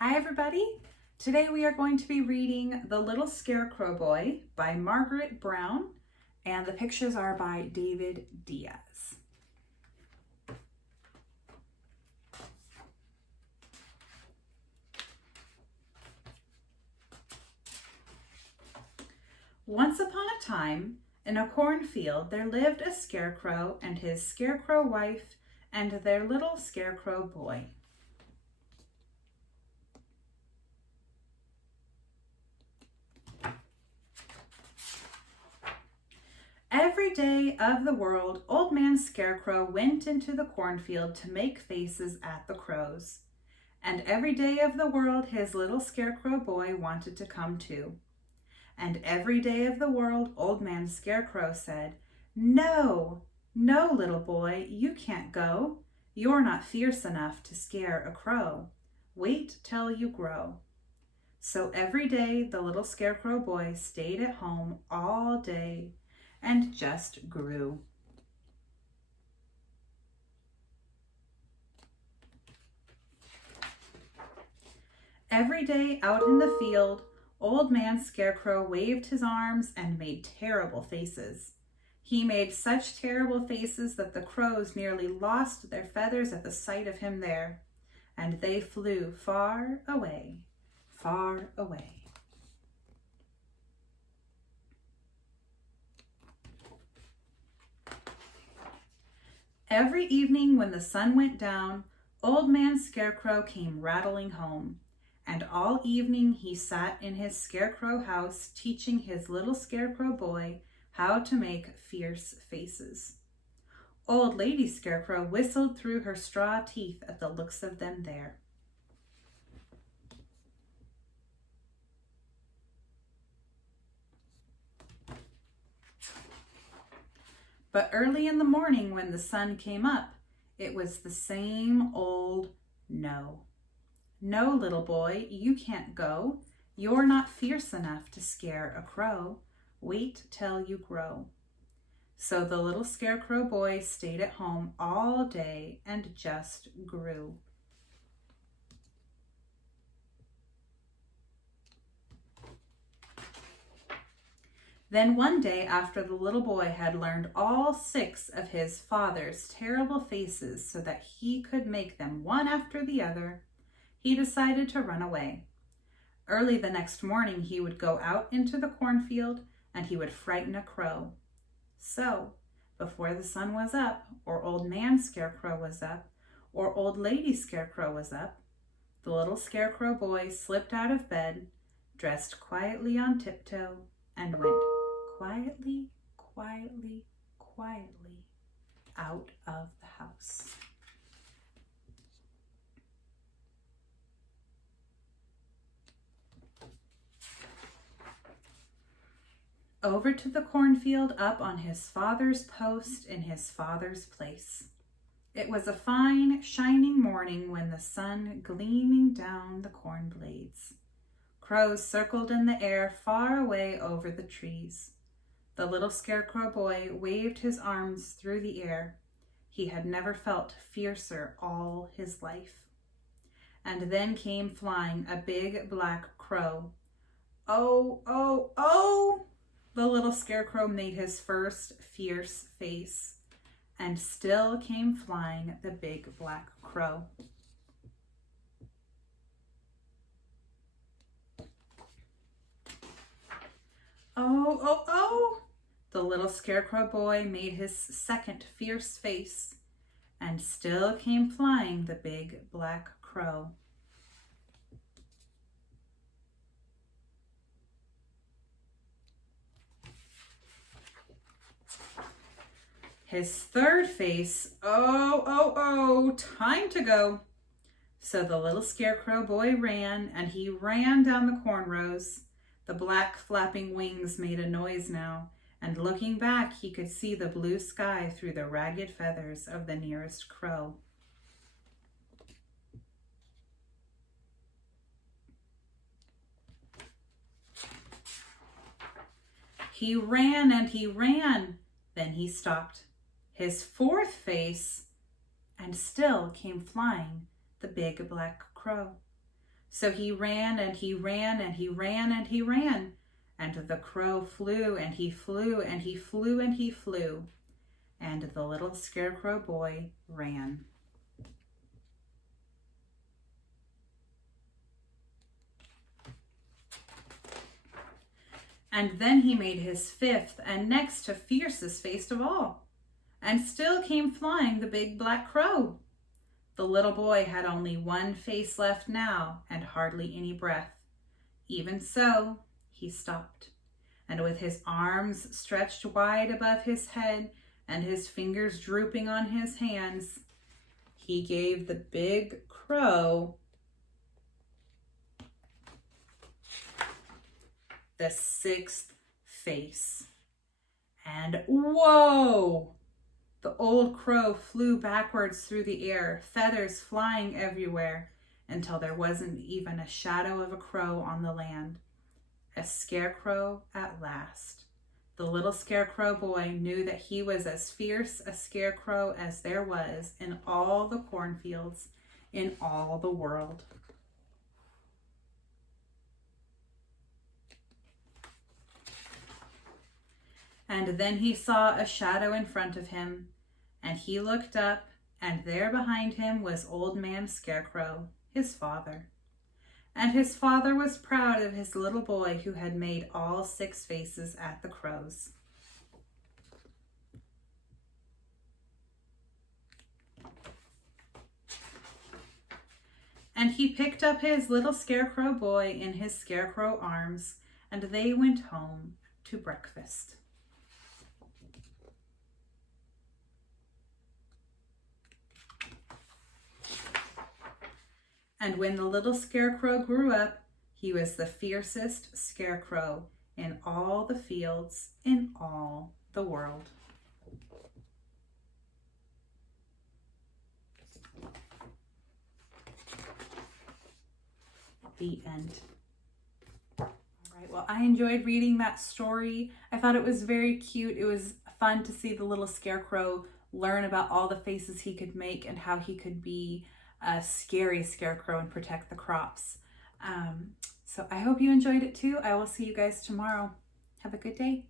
Hi everybody! Today we are going to be reading The Little Scarecrow Boy by Margaret Brown, and the pictures are by David Diaz. Once upon a time, in a cornfield, there lived a scarecrow and his scarecrow wife and their little scarecrow boy. Every day of the world, Old Man Scarecrow went into the cornfield to make faces at the crows. And every day of the world, his little scarecrow boy wanted to come too. And every day of the world, Old Man Scarecrow said, "No, no, little boy, you can't go. You're not fierce enough to scare a crow. Wait till you grow." So every day, the little scarecrow boy stayed at home all day and just grew. Every day out in the field, Old Man Scarecrow waved his arms and made terrible faces. He made such terrible faces that the crows nearly lost their feathers at the sight of him there, and they flew far away, far away. Every evening when the sun went down, Old Man Scarecrow came rattling home, and all evening he sat in his scarecrow house teaching his little scarecrow boy how to make fierce faces. Old Lady Scarecrow whistled through her straw teeth at the looks of them there. But early in the morning when the sun came up, it was the same old no. "No, little boy, you can't go. You're not fierce enough to scare a crow. Wait till you grow." So the little scarecrow boy stayed at home all day and just grew. Then one day, after the little boy had learned all 6 of his father's terrible faces so that he could make them one after the other, he decided to run away. Early the next morning, he would go out into the cornfield and he would frighten a crow. So, before the sun was up, or Old Man Scarecrow was up, or Old Lady Scarecrow was up, the little scarecrow boy slipped out of bed, dressed quietly on tiptoe, and went quietly, quietly, quietly out of the house. Over to the cornfield, up on his father's post in his father's place. It was a fine, shining morning when the sun gleaming down the corn blades. Crows circled in the air far away over the trees. The little scarecrow boy waved his arms through the air. He had never felt fiercer all his life. And then came flying a big black crow. "Oh, oh, oh!" The little scarecrow made his first fierce face, and still came flying the big black crow. "Oh, oh, oh!" The little scarecrow boy made his second fierce face, and still came flying the big black crow. His third face, "Oh, oh, oh, time to go." So the little scarecrow boy ran, and he ran down the corn rows. The black flapping wings made a noise now, and looking back, he could see the blue sky through the ragged feathers of the nearest crow. He ran and he ran, then he stopped. His fourth face, and still came flying the big black crow. So he ran and he ran and he ran and he ran. And the crow flew and he flew and he flew and he flew. And the little Scarecrow Boy ran. And then he made his fifth and next to fiercest face of all. And still came flying the big black crow. The little boy had only one face left now and hardly any breath. Even so, he stopped, and with his arms stretched wide above his head and his fingers drooping on his hands, he gave the big crow the sixth face. And whoa! The old crow flew backwards through the air, feathers flying everywhere, until there wasn't even a shadow of a crow on the land. A scarecrow at last. The little Scarecrow Boy knew that he was as fierce a scarecrow as there was in all the cornfields, in all the world. And then he saw a shadow in front of him, and he looked up, and there behind him was Old Man Scarecrow, his father. And his father was proud of his little boy who had made all six faces at the crows. And he picked up his little Scarecrow Boy in his scarecrow arms, and they went home to breakfast. And when the little Scarecrow grew up, he was the fiercest scarecrow in all the fields, in all the world. The end. All right, well, I enjoyed reading that story. I thought it was very cute. It was fun to see the little Scarecrow learn about all the faces he could make and how he could be a scary scarecrow and protect the crops. So I hope you enjoyed it too. I will see you guys tomorrow. Have a good day.